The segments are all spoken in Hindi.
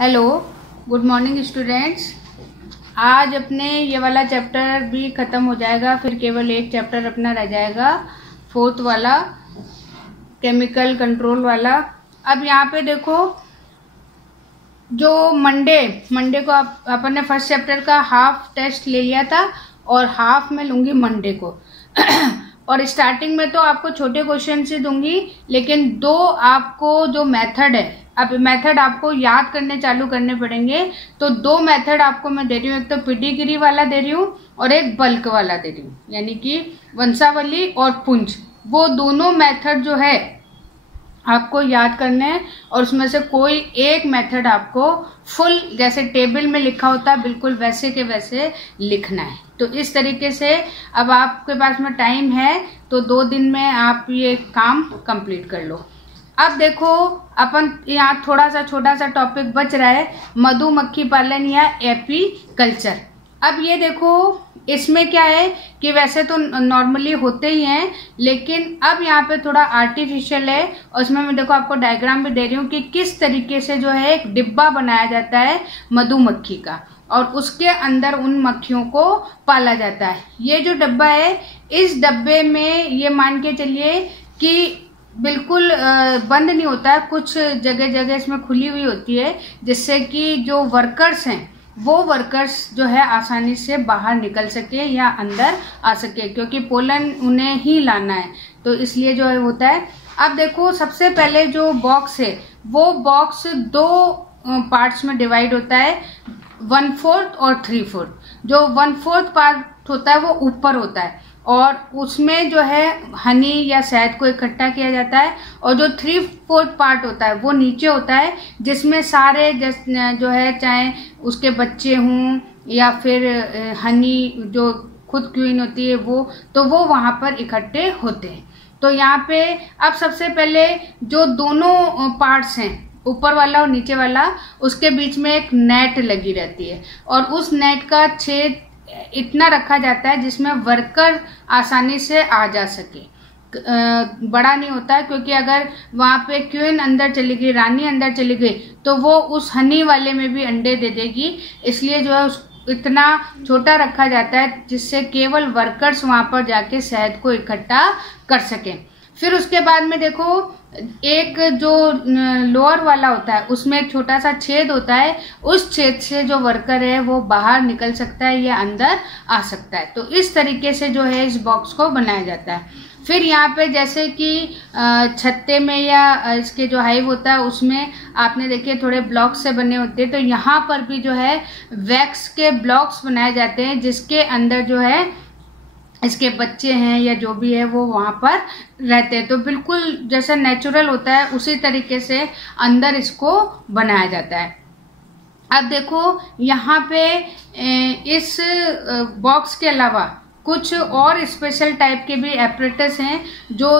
Hello, good morning students. आज अपने ये वाला चैप्टर भी ख़त्म हो जाएगा, फिर केवल एक चैप्टर अपना रह जाएगा, फोर्थ वाला, केमिकल कंट्रोल वाला। अब यहाँ पे देखो, जो मंडे को अपन ने फर्स्ट चैप्टर का हाफ टेस्ट ले लिया था और हाफ में लूँगी मंडे को और स्टार्टिंग में तो आपको छोटे क्वेश्चन से दूंगी, लेकिन दो आपको जो मेथड है, अब मेथड आपको याद करने चालू करने पड़ेंगे। तो दो मेथड आपको मैं दे रही हूँ, एक तो पिडिगिरी वाला दे रही हूँ और एक बल्क वाला दे रही हूँ, यानी कि वंशावली और पुंज। वो दोनों मेथड जो है आपको याद करने हैं और उसमें से कोई एक मेथड आपको फुल जैसे टेबल में लिखा होता है बिल्कुल वैसे के वैसे लिखना है। तो इस तरीके से अब आपके पास में टाइम है तो 2 दिन में आप ये काम कंप्लीट कर लो। अब देखो, अपन यहाँ थोड़ा सा छोटा सा टॉपिक बच रहा है, मधुमक्खी पालन या एपीकल्चर। अब ये देखो, इसमें क्या है कि वैसे तो नॉर्मली होते ही हैं, लेकिन अब यहाँ पे थोड़ा आर्टिफिशियल है और उसमें मैं देखो आपको डायग्राम भी दे रही हूँ कि किस तरीके से जो है एक डिब्बा बनाया जाता है मधुमक्खी का और उसके अंदर उन मक्खियों को पाला जाता है। ये जो डब्बा है, इस डब्बे में ये मान के चलिए कि बिल्कुल बंद नहीं होता है, कुछ जगह जगह इसमें खुली हुई होती है, जिससे कि जो वर्कर्स हैं वो वर्कर्स जो है आसानी से बाहर निकल सके या अंदर आ सके, क्योंकि पोलन उन्हें ही लाना है, तो इसलिए जो है होता है। अब देखो, सबसे पहले जो बॉक्स है वो बॉक्स 2 पार्ट्स में डिवाइड होता है, 1/4 और 3/4। जो 1/4 पार्ट होता है वो ऊपर होता है और उसमें जो है हनी या शहद को इकट्ठा किया जाता है, और जो 3/4 पार्ट होता है वो नीचे होता है, जिसमें सारे जो है चाहे उसके बच्चे हों या फिर हनी जो खुद क्वीन होती है वो वहाँ पर इकट्ठे होते हैं। तो यहाँ पे अब सबसे पहले जो दोनों पार्ट्स हैं, ऊपर वाला और नीचे वाला, उसके बीच में एक नेट लगी रहती है और उस नेट का छेद इतना रखा जाता है जिसमें वर्कर आसानी से आ जा सके। बड़ा नहीं होता है, क्योंकि अगर वहाँ पे क्वीन अंदर चली गई, रानी अंदर चली गई, तो वो उस हनी वाले में भी अंडे दे देगी, इसलिए जो है इतना छोटा रखा जाता है जिससे केवल वर्कर्स वहाँ पर जाके शहद को इकट्ठा कर सकें। फिर उसके बाद में देखो, एक जो लोअर वाला होता है उसमें एक छोटा सा छेद होता है, उस छेद से जो वर्कर है वो बाहर निकल सकता है या अंदर आ सकता है। तो इस तरीके से जो है इस बॉक्स को बनाया जाता है। फिर यहाँ पे जैसे कि छत्ते में या इसके जो हाइव होता है उसमें आपने देखे थोड़े ब्लॉक्स से बने होते हैं, तो यहाँ पर भी जो है वैक्स के ब्लॉक्स बनाए जाते हैं, जिसके अंदर जो है इसके बच्चे हैं या जो भी है वो वहाँ पर रहते हैं। तो बिल्कुल जैसा नेचुरल होता है उसी तरीके से अंदर इसको बनाया जाता है। अब देखो, यहाँ पे इस बॉक्स के अलावा कुछ और स्पेशल टाइप के भी एपरेटस हैं जो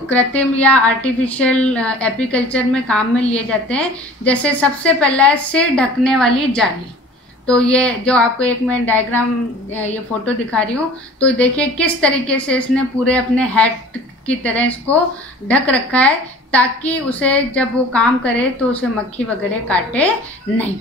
कृत्रिम या आर्टिफिशियल एपीकल्चर में काम में लिए जाते हैं। जैसे सबसे पहला है सिर ढकने वाली जाली। तो ये जो आपको एक मैं डायग्राम ये फोटो दिखा रही हूँ, तो देखिए किस तरीके से इसने पूरे अपने हेड की तरह इसको ढक रखा है, ताकि उसे जब वो काम करे तो उसे मक्खी वगैरह काटे नहीं।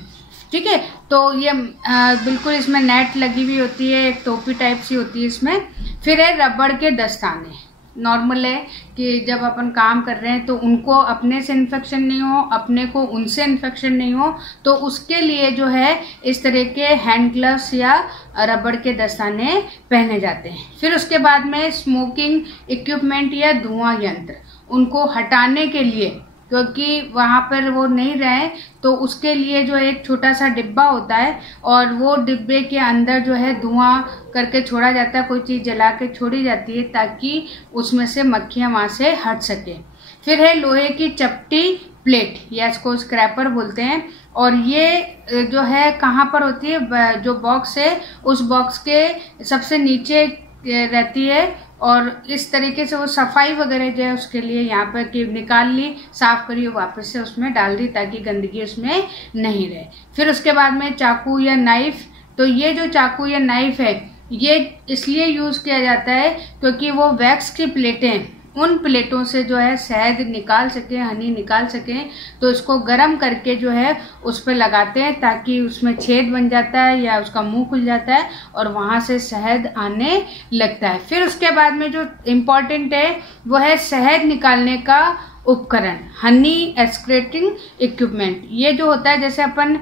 ठीक है, तो ये बिल्कुल इसमें नेट लगी हुई होती है, एक टोपी टाइप सी होती है इसमें। फिर है रबड़ के दस्ताने। नॉर्मल है कि जब अपन काम कर रहे हैं तो उनको अपने से इन्फेक्शन नहीं हो, अपने को उनसे इन्फेक्शन नहीं हो, तो उसके लिए जो है इस तरह के हैंड ग्लव्स या रबड़ के दस्ताने पहने जाते हैं। फिर उसके बाद में स्मोकिंग इक्विपमेंट या धुआं यंत्र, उनको हटाने के लिए, क्योंकि वहाँ पर वो नहीं रहे, तो उसके लिए जो एक छोटा सा डिब्बा होता है और वो डिब्बे के अंदर जो है धुआं करके छोड़ा जाता है, कोई चीज़ जला के छोड़ी जाती है ताकि उसमें से मक्खियाँ वहाँ से हट सके। फिर है लोहे की चपटी प्लेट या इसको स्क्रैपर बोलते हैं, और ये जो है कहाँ पर होती है, जो बॉक्स है उस बॉक्स के सबसे नीचे रहती है, और इस तरीके से वो सफाई वगैरह जो है उसके लिए यहाँ पर कि निकाल ली, साफ करी, वापस से उसमें डाल दी ताकि गंदगी उसमें नहीं रहे। फिर उसके बाद में चाकू या नाइफ। तो ये जो चाकू या नाइफ है ये इसलिए यूज़ किया जाता है क्योंकि वो वैक्स की प्लेटें उन प्लेटों से जो है शहद निकाल सकें, हनी निकाल सकें, तो इसको गर्म करके जो है उस पर लगाते हैं ताकि उसमें छेद बन जाता है या उसका मुंह खुल जाता है और वहाँ से शहद आने लगता है। फिर उसके बाद में जो इम्पॉर्टेंट है वो है शहद निकालने का उपकरण, हनी एक्सक्रेटिंग इक्विपमेंट। ये जो होता है, जैसे अपन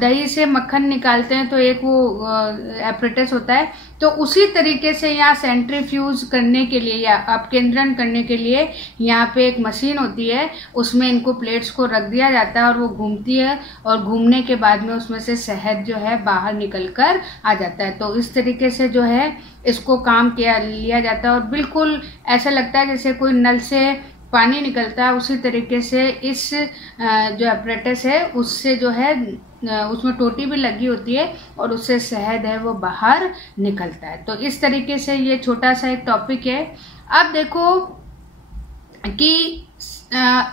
दही से मक्खन निकालते हैं तो एक वो एपरेटस होता है, तो उसी तरीके से यहाँ सेंट्रीफ्यूज करने के लिए या अपकेंद्रण करने के लिए यहाँ पे एक मशीन होती है, उसमें इनको प्लेट्स को रख दिया जाता है और वो घूमती है और घूमने के बाद में उसमें से शहद जो है बाहर निकल कर आ जाता है। तो इस तरीके से जो है इसको काम लिया जाता है और बिल्कुल ऐसा लगता है जैसे कोई नल से पानी निकलता है, उसी तरीके से इस जो एपरेटस है उससे जो है उसमें टोटी भी लगी होती है और उससे शहद है वो बाहर निकलता है। तो इस तरीके से ये छोटा सा एक टॉपिक है। अब देखो कि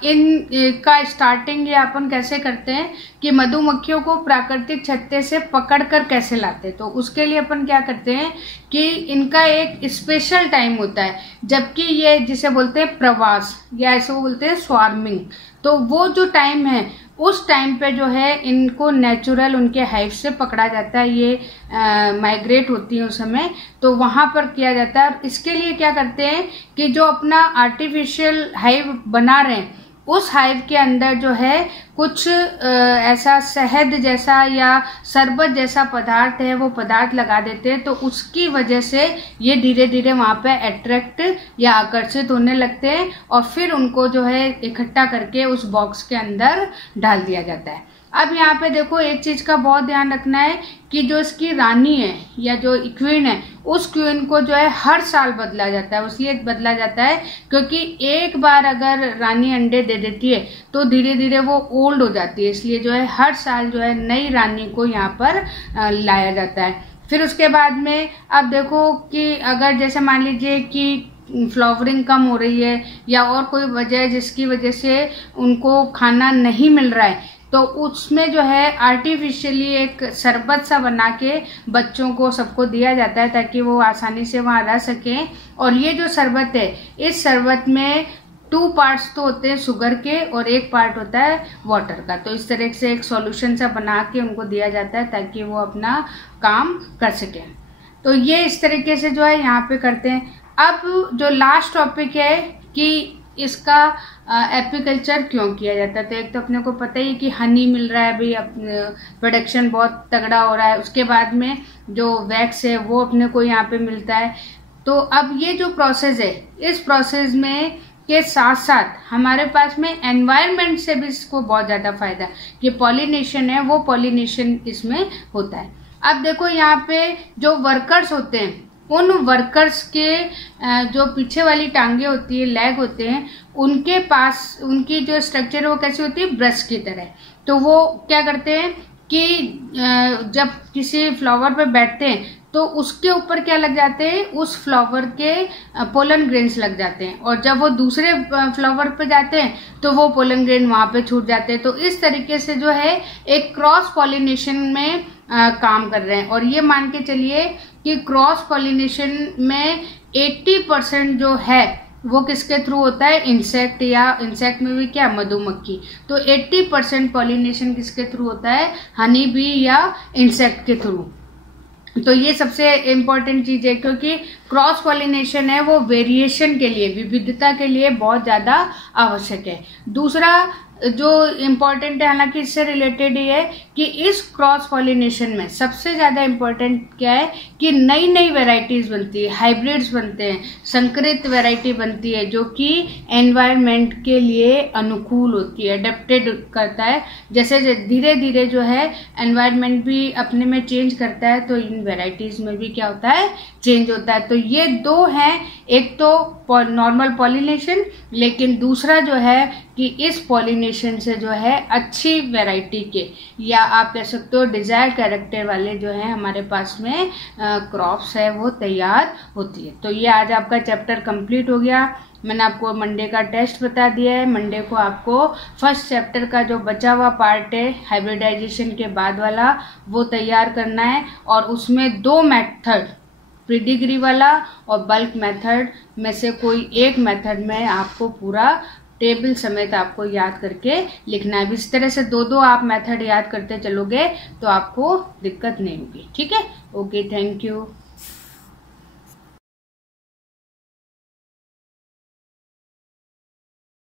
इनका स्टार्टिंग ये अपन कैसे करते हैं कि मधुमक्खियों को प्राकृतिक छत्ते से पकड़कर कैसे लाते हैं। तो उसके लिए अपन क्या करते हैं कि इनका एक स्पेशल टाइम होता है, जबकि ये जिसे बोलते हैं प्रवास या ऐसे वो बोलते हैं स्वार्मिंग, तो वो जो टाइम है उस टाइम पे जो है इनको नेचुरल उनके हाइव से पकड़ा जाता है। ये माइग्रेट होती है उस समय, तो वहां पर किया जाता है। और इसके लिए क्या करते हैं कि जो अपना आर्टिफिशियल हाइव बना रहे हैं उस हाइव के अंदर जो है कुछ ऐसा शहद जैसा या शरबत जैसा पदार्थ है वो पदार्थ लगा देते हैं, तो उसकी वजह से ये धीरे धीरे वहां पे अट्रैक्ट या आकर्षित होने लगते हैं और फिर उनको जो है इकट्ठा करके उस बॉक्स के अंदर डाल दिया जाता है। अब यहाँ पे देखो एक चीज का बहुत ध्यान रखना है कि जो इसकी रानी है या जो क्वीन है उस क्वीन को जो है हर साल बदला जाता है। इसलिए बदला जाता है क्योंकि एक बार अगर रानी अंडे दे देती है तो धीरे धीरे वो ओल्ड हो जाती है, इसलिए जो है हर साल जो है नई रानी को यहाँ पर लाया जाता है। फिर उसके बाद में अब देखो कि अगर जैसे मान लीजिए कि फ्लावरिंग कम हो रही है या और कोई वजह जिसकी वजह से उनको खाना नहीं मिल रहा है, तो उसमें जो है आर्टिफिशियली एक शरबत सा बना के बच्चों को सबको दिया जाता है ताकि वो आसानी से वहाँ रह सकें। और ये जो शरबत है, इस शरबत में 2 पार्ट्स तो होते हैं शुगर के और 1 पार्ट होता है वाटर का। तो इस तरह से एक सॉल्यूशन सा बना के उनको दिया जाता है ताकि वो अपना काम कर सकें। तो ये इस तरीके से जो है यहाँ पे करते हैं। अब जो लास्ट टॉपिक है कि इसका एपीकल्चर क्यों किया जाता है, तो एक तो अपने को पता ही कि हनी मिल रहा है, अभी प्रोडक्शन बहुत तगड़ा हो रहा है, उसके बाद में जो वैक्स है वो अपने को यहाँ पे मिलता है। तो अब ये जो प्रोसेस है, इस प्रोसेस में के साथ साथ हमारे पास में एनवायरनमेंट से भी इसको बहुत ज़्यादा फायदा कि पॉलिनेशन है वो पॉलिनेशन इसमें होता है। अब देखो यहाँ पे जो वर्कर्स होते हैं उन वर्कर्स के जो पीछे वाली टांगे होती है, लेग होते हैं, उनके पास उनकी जो स्ट्रक्चर है वो कैसी होती है, ब्रश की तरह। तो वो क्या करते हैं कि जब किसी फ्लावर पे बैठते हैं तो उसके ऊपर क्या लग जाते हैं, उस फ्लावर के पोलन ग्रेन्स लग जाते हैं, और जब वो दूसरे फ्लावर पे जाते हैं तो वो पोलन ग्रेन वहां पे छूट जाते हैं। तो इस तरीके से जो है एक क्रॉस पॉलिनेशन में काम कर रहे हैं। और ये मान के चलिए कि क्रॉस पॉलिनेशन में 80% जो है वो किसके थ्रू होता है, इंसेक्ट, या इंसेक्ट में भी क्या, मधुमक्खी। तो 80% पॉलिनेशन किसके थ्रू होता है, हनी बी या इंसेक्ट के थ्रू। तो ये सबसे इम्पोर्टेंट चीज है क्योंकि क्रॉस पॉलिनेशन है वो वेरिएशन के लिए, विविधता के लिए बहुत ज्यादा आवश्यक है। दूसरा जो इम्पोर्टेंट है, हालांकि इससे रिलेटेड ही है, कि इस क्रॉस पॉलिनेशन में सबसे ज्यादा इम्पोर्टेंट क्या है कि नई नई वेराइटीज बनती है, हाइब्रिड्स बनते हैं, संकरित वैरायटी बनती है जो कि एनवायरनमेंट के लिए अनुकूल होती है, अडेप्टेड करता है। जैसे धीरे धीरे जो है एनवायरनमेंट भी अपने में चेंज करता है तो इन वेराइटीज में भी क्या होता है, चेंज होता है। तो ये दो हैं, एक तो नॉर्मल पॉलिनेशन, लेकिन दूसरा जो है कि इस पॉलिनेशन से जो है अच्छी वैरायटी के, या आप कह सकते हो डिजायर कैरेक्टर वाले जो है हमारे पास में क्रॉप्स है वो तैयार होती है। तो ये आज आपका चैप्टर कंप्लीट हो गया। मैंने आपको मंडे का टेस्ट बता दिया है। मंडे को आपको फर्स्ट चैप्टर का जो बचा हुआ पार्ट है हाइब्रिडाइजेशन के बाद वाला वो तैयार करना है, और उसमें 2 मेथड प्री डिग्री वाला और बल्क मेथड में से कोई एक मेथड में आपको पूरा टेबल समेत आपको याद करके लिखना है। इस तरह से दो दो आप मेथड याद करते चलोगे तो आपको दिक्कत नहीं होगी। ठीक है, ओके, थैंक यू।